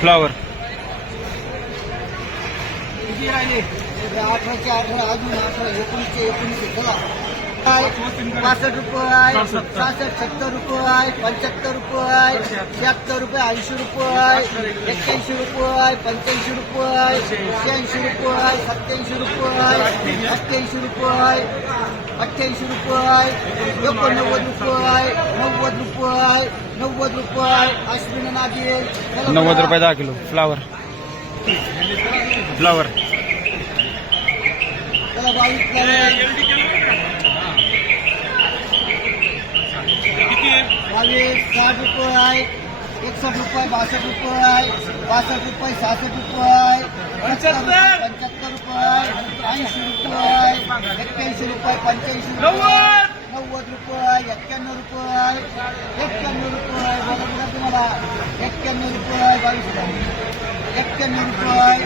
flower 18 अजून 19 चला 65 रुपये 66 70 रुपये 75 रुपये 76 रुपये 80 रुपये 81 रुपये 85 रुपये 86 रुपये 87 रुपये 88 रुपये 88 रुपये 89 रुपये 90 रुपये 90 रुपये अश्विन नागेल 90 रुपये 10 किलो फ्लावर चला 22 60 रुपये 61 रुपये 62 रुपये 62 रुपये 66 रुपये 75 रुपये 80 रुपये 81 रुपये 85 रुपये 90 रुपये 91 रुपये 91 रुपये बघा तुम्हाला 91 रुपये 91 रुपये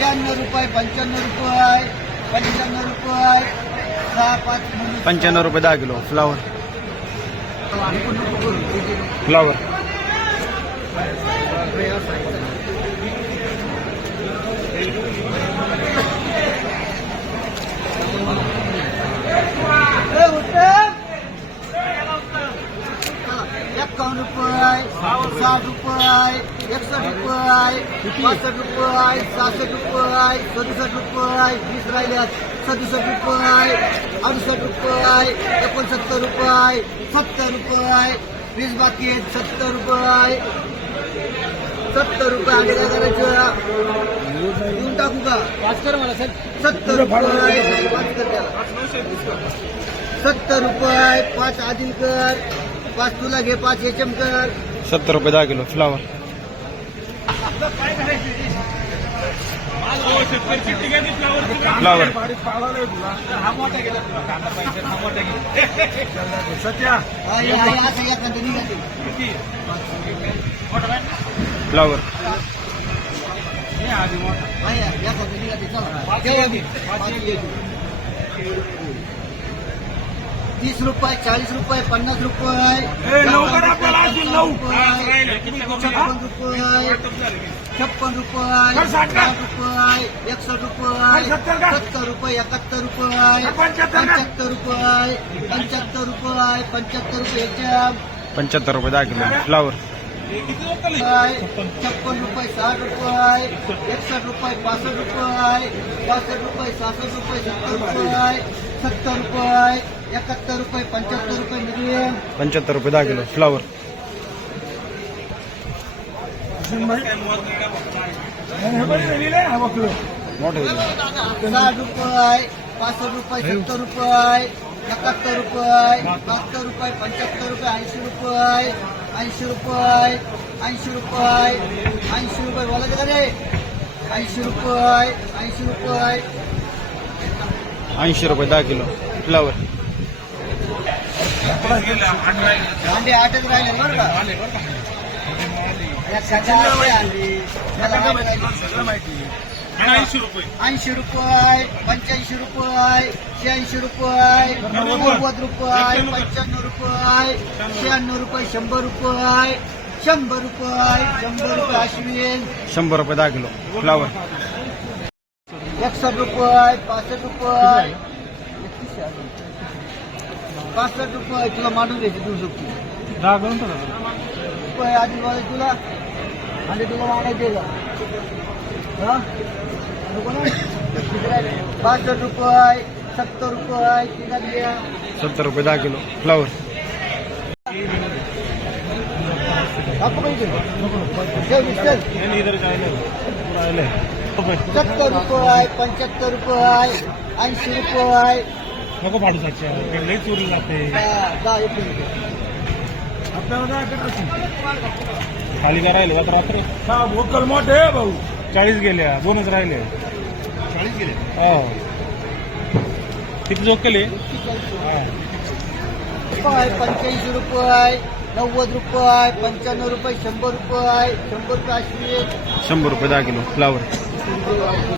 92 रुपये 95 रुपये 95 रुपये 95 रुपये 10 किलो फ्लावर एकावन्न रुपये 60 रुपये 61 रुपये 65 रुपये 66 रुपये 67 रुपये 20 राहिल्यात 67 रुपये 68 रुपये 69 रुपये 70 रुपये 20 बाकी आहेत 70 रुपये 70 रुपये आणि काय करायचं देऊन टाकू का 70 रुपये 70 रुपये 5 आदिलकर 5 तुला घे 5 एचएम कर 70 रुपये 10 किलो फ्लावर फ्लावर 30 रुपये 40 रुपये 50 रुपये 56 रुपये 56 रुपये 60 रुपये 61 रुपये 70 रुपये 71 रुपये 75 रुपये 75 रुपये 75 रुपये 75 रुपये 10 किलो फ्लावर 56 रुपये 60 रुपये 61 रुपये 65 रुपये 65 रुपये 66 रुपये 70 रुपये 70 रुपये 71 रुपये 75 रुपये मीडियम 75 रुपये 10 किलो फ्लावर मोठे 60 रुपये 65 रुपये 70 रुपये 71 रुपये 72 रुपये 75 रुपये 80 रुपये 80 रुपये 80 रुपये 80 रुपये बोला का रे 80 रुपये 80 रुपये 80 रुपये 10 किलो फ्लावर अंडे 8च राहिले बरं का या सगळ्या आणली 80 रुपये 85 रुपये 86 रुपये 90 रुपये 95 रुपये 96 रुपये 100 रुपये 100 रुपये 100 रुपये अश्विन 100 रुपये 10 किलो फ्लावर 61 रुपये 65 रुपये 65 रुपये तुला मांडून द्यायचे देऊ शकतो रुपये आधी बोलाय तुला आणि तुला मागायचे का 65 रुपये 70 रुपये 70 रुपये 10 किलो फ्लावर 70 रुपये 75 रुपये 80 रुपये नको पाडू सातशे लई चोरी जाते खाली काय राहिले रात्र हा भोकल मोठे भाऊ 40 गेल्या 2च राहिले 40 गेले हो किती जोक केले 85 रुपये 90 रुपये 95 रुपये 100 रुपये 100 रुपये अश्विन 100 रुपये 10 किलो फ्लावर